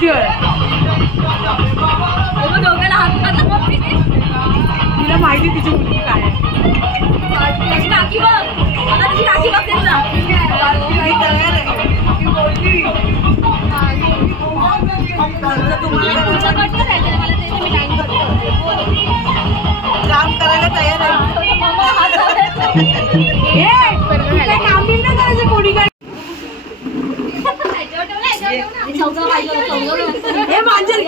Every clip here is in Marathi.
गोष्टीवर तिला माहिती तिची मुलगी काय आहे. काम करायला तयार आहे. काम बिल नाही करायचं कोणी काय. हे मांजर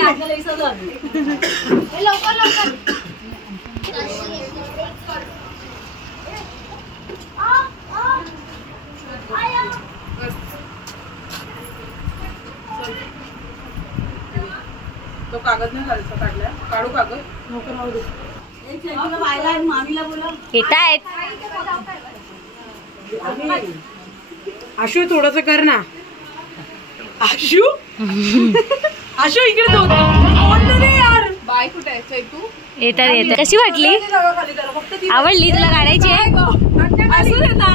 तो कागद नाही काढायचा. काढलाय काढू कागद. नोकर राहू दे. मामीला बोला येत आहेत. आशू थोडस कर ना. आशू आशू इकडे यार. बाय कुठे आहे चैतू? येतात येतात. कशी वाटली? आवडली तुला काढायची? असू दे ना.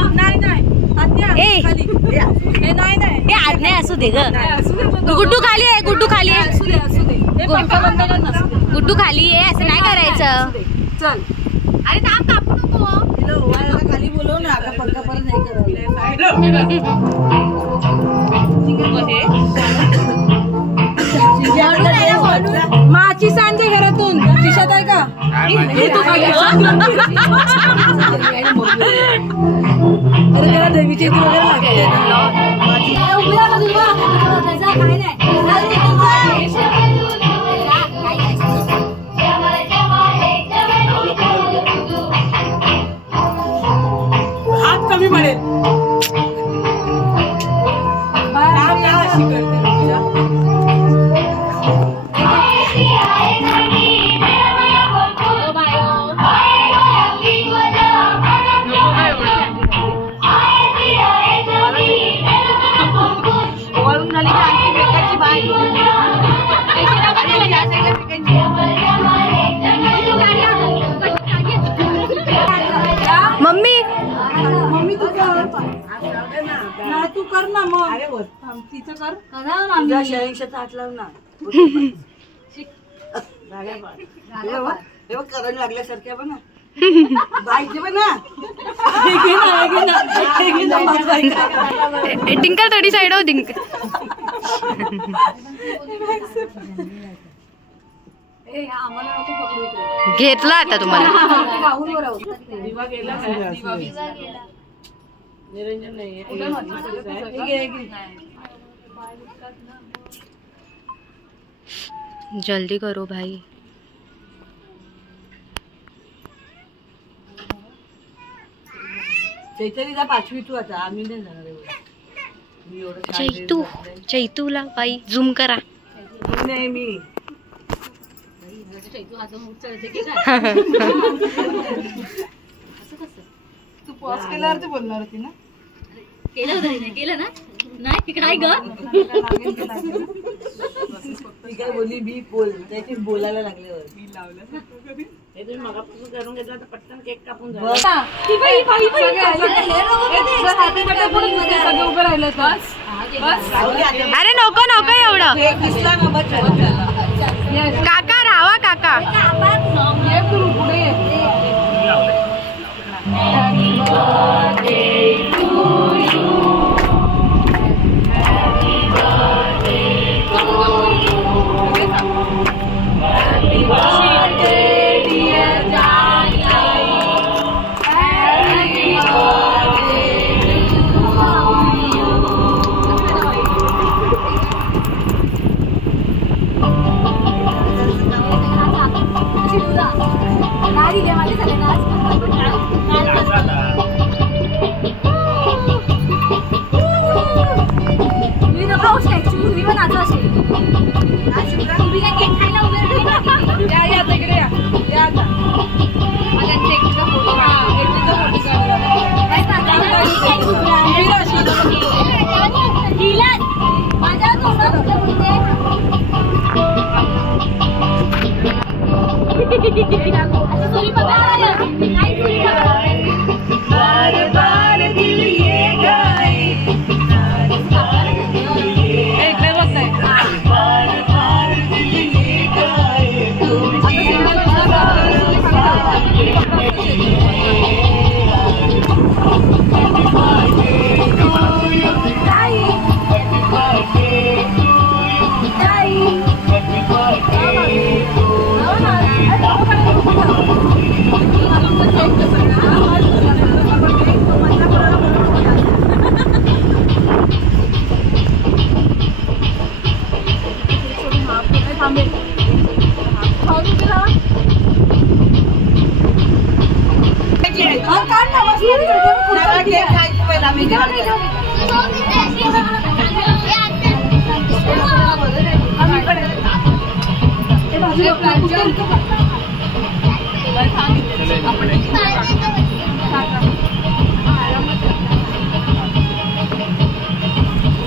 नाही नाही आज्ञा असू दे ग. गुड्डू खाली आहे. गुड्डू खाली आहे. गुड्डू खाली आहे. असं नाही करायचं. चल. अरे थांब कापू नको. खाली बोलव ना. परत नाही माची सांजे घरातून खिशात आहे का? अरे त्याला देवीची हात कमी पडेल. तू कर ना मग. तिचं कर. शहंशाचा हात लाव ना. करंट लागल्यासारख्या पण बाईक पण ना. टिंकल थोडी साईड हो. डिंक घेतला आता तुम्हाला. निरंजन नाही. जल्दी करो भाई. चैतन्यला 5वी तू आता. आम्ही नाही जाणार. चैतूला बाई झूम करा. नाही मी तू पॉज केल्यावर ते बोलणार होती ना. केलं ना. नाही काय ग. ती काय बोलली मी बोल. त्याची बोलायला लागल्यावर मी लावलं. हे तुम्ही मगापासून करून घेतला तर पटकन केक कापून झाला. उभं राहिलं. अरे नको नको एवढं. दिसला ना बस. काका राहावा काका. ये पुढे ये.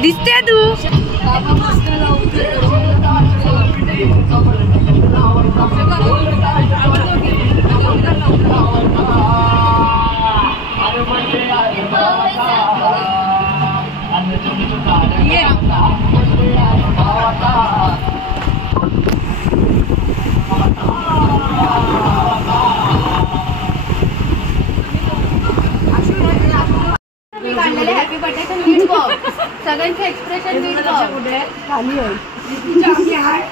दिसते तू हॅपी बर्थडे नीट बघ सगळ्यांचे एक्सप्रेशन नीट बघ खाली आहे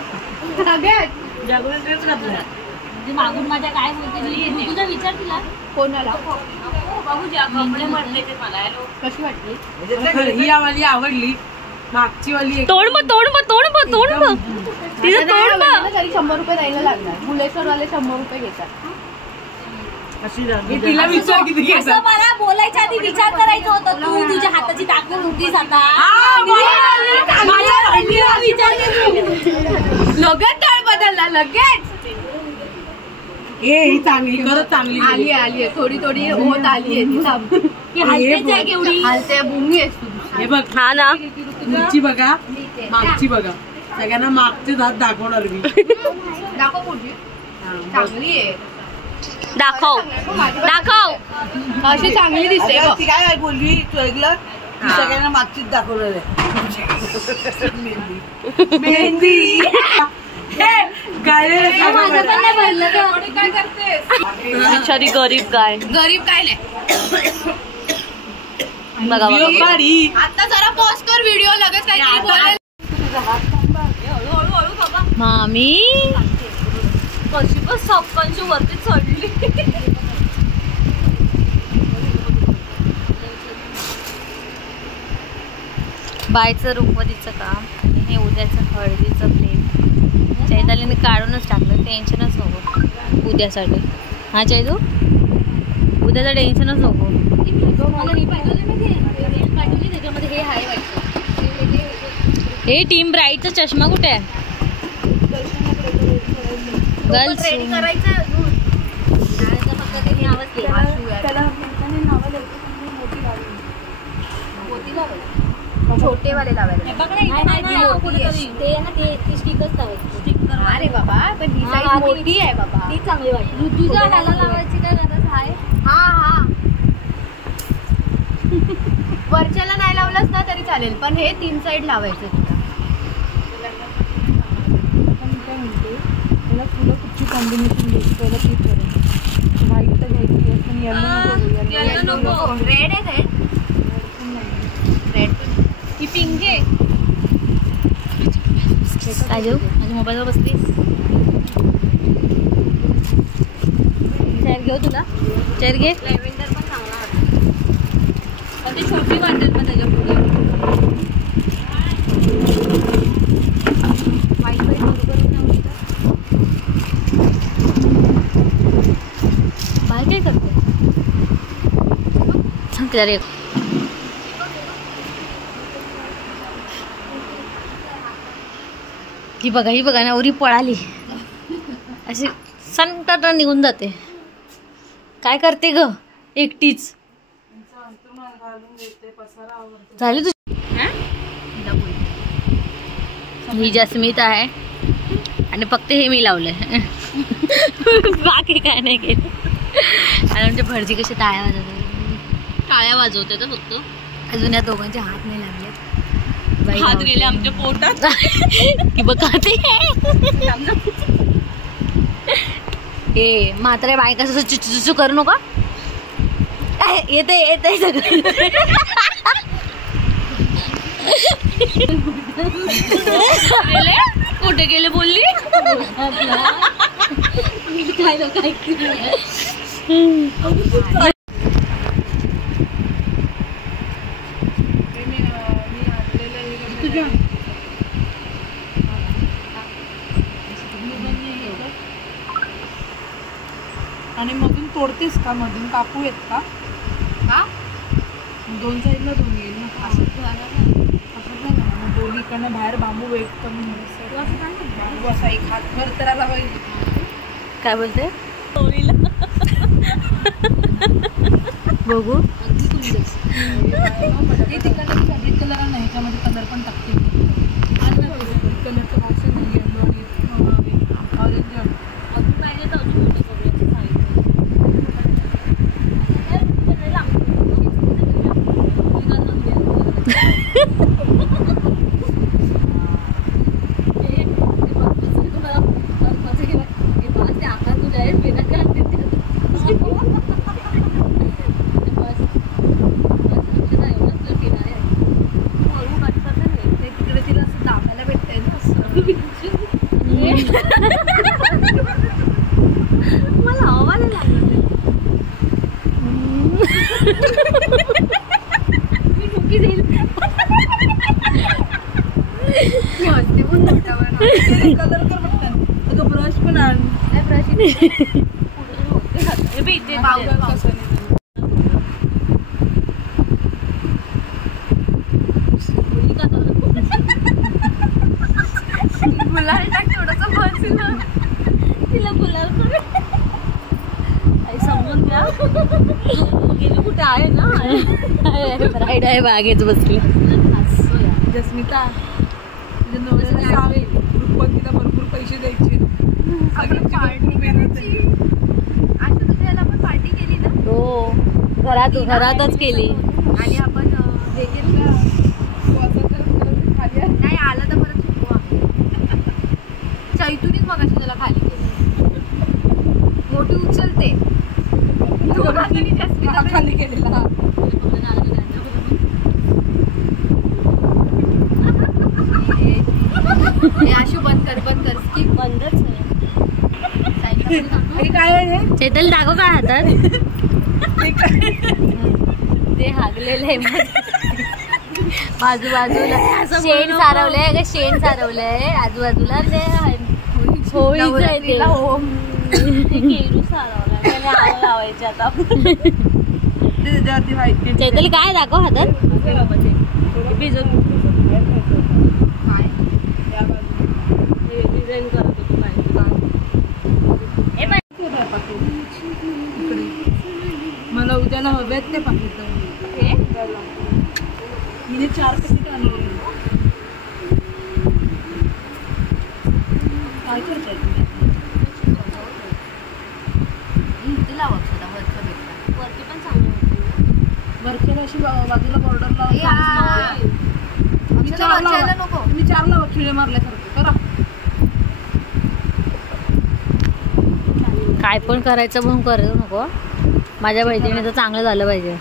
मागून माझ्या काय बोलते तुझा विचार तिला कोणाला कशी वाटली ही आम्हाला आवडली मागची वाली तोंड बघ तिचं तोंड बघ तरी 100 रुपये द्यायला लागणार मुलेश्वर वाले 100 रुपये घेतात तिला विचार किती घेतात मला बोलायच्या आधी विचार करायचा होता तू तुझ्या हाताची दाखवून होतीस आता लगेच तळ बदलला लगेच ही चांगली खरंच चांगली आली आहे थोडी थोडी होत आली आहे की हलतेच आहे केवढी हालते भूमी आहेस तू हे बघ हा ना पुढची बघा मागची बघा सगळ्यांना मागचे दात दाखवणार मी दाखव पुढची चांगली आहे दाखव अशी चांगली दिसते ती काय बोलली तू ऐकलं ती सगळ्यांना मागचीच दाखवणार आहे मेहंदी बिचारी गरीब गाय नाही बघा आता जरा पॉज कर व्हिडिओ लगेच काहीतरी बोलायला मामी कशी पण सप्पांची वरती चढली बायचं रुखवतीचं काम आणि हे उद्याचं हळदीचं प्लेट चैतालीने काढूनच टाकलं टेन्शनच नको उद्यासाठी हा चैतू उद्याचं टेन्शनच नको त्याच्यामध्ये हे आहे हे टीम ब्राईटचा चष्मा कुठे आहे गर्ल्स छोटे वाले लावायला अरे बाबा पण ही साईज मोठी आहे बाबा ती चांगली वाटली ऋतूच्या ह्याला लावायची काय गरज आहे हा वरच्याला नाही लावलंच ना तरी चालेल पण हे 3 साईड लावायचं तुला फुलं कुठची कॉम्बिनेशन घ्यायची पहिला ती ठरव व्हाईट तर घ्यायची आहे पण येलो नको रेड आहे रेड ही पिंक आहे काय देऊ माझ्या मोबाईलवर बसलीस चेअर घेऊ तुला चेअर घे लॅव्हेंडर पण चांगला वाटतं पण ती छोटी वाटेल पण त्याच्या पुढे वाईट बरोबर बाय काय करते सांगते अरे ही बघा नवरी पळाली अशी संकट निघून जाते काय करते ग एकटीच झाली तुझी ही जस्मिता आहे आणि फक्त हे मी लावलंय बाकी काय नाही केलं आणि आमच्या भटजी कसे टाळ्या वाजवते तर फक्त अजून या दोघांचे हात नाही लागले हात गेले आमच्या पोटात की बघा ते हे म्हातारे बायका चुचू करू नका येते सगळं कुठे गेले बोलली आणि मधून तोडतेस का मधून कापू येत का दोन साईडला दोन येईल ना असं झालं ना ठेवली इकडनं बाहेर बांबू एकदम बांबू असा एक हात भर तर आला पाहिजे. काय बोलते बघू तिकडनं फॅब्रिक कलर नाही ह्याच्यामध्ये कलर पण टाकते कलरचं ऑप्शन नाही ऑरेंज अजून पाहिजे तर अजून मोठं करूया तिकडे तिला असं दाबायला भेटतंय ना मला हवायला लागलं मी मुकी जाईल कलर तर बघतात तो ब्रश पण आण ब्रश पावडर कसं मुलाला टाक थोडंसं बसेल ना. तिला बोलावं समजून घ्या गेली कुठे आहे ना राईड आहे बागेच बसली जस्मिता तुझ्या नवऱ्याला रुपवतीला भरपूर पैसे द्यायचे तुझ्याला आपण पार्टी केली ना हो घरातच केली आणि आपण नाही आला तर परत शिकवा चैतुनीच मग अशी त्याला खाली केली मोठी उचलते खाली केलेला आशू बंद कर स्किप बंदच काय आहे चैतल दाखव काय हातात ते हागलेलं आहे बाजूबाजूला शेण सारवलंय का शेण सारवलंय आजूबाजूला ते होळीचं आहे ते केळू सारवलंय त्याला आग लावायची आता त्याच्यावरती व्हाईट चैतल काय दाखव हातात भिजून डिझाईन करत होतो मला उद्याला हव्यात ते पाकिट हिने 4 पॅकेट आणले काय करताय वरती पण चांगलं वरखेला अशी बाजूला बॉर्डर लावा नको मी 4 लावा खिळे मारल्यासारखं करा काय पण करायचं म्हणून करू नको माझ्या मैत्रिणीचं चांगलं झालं पाहिजे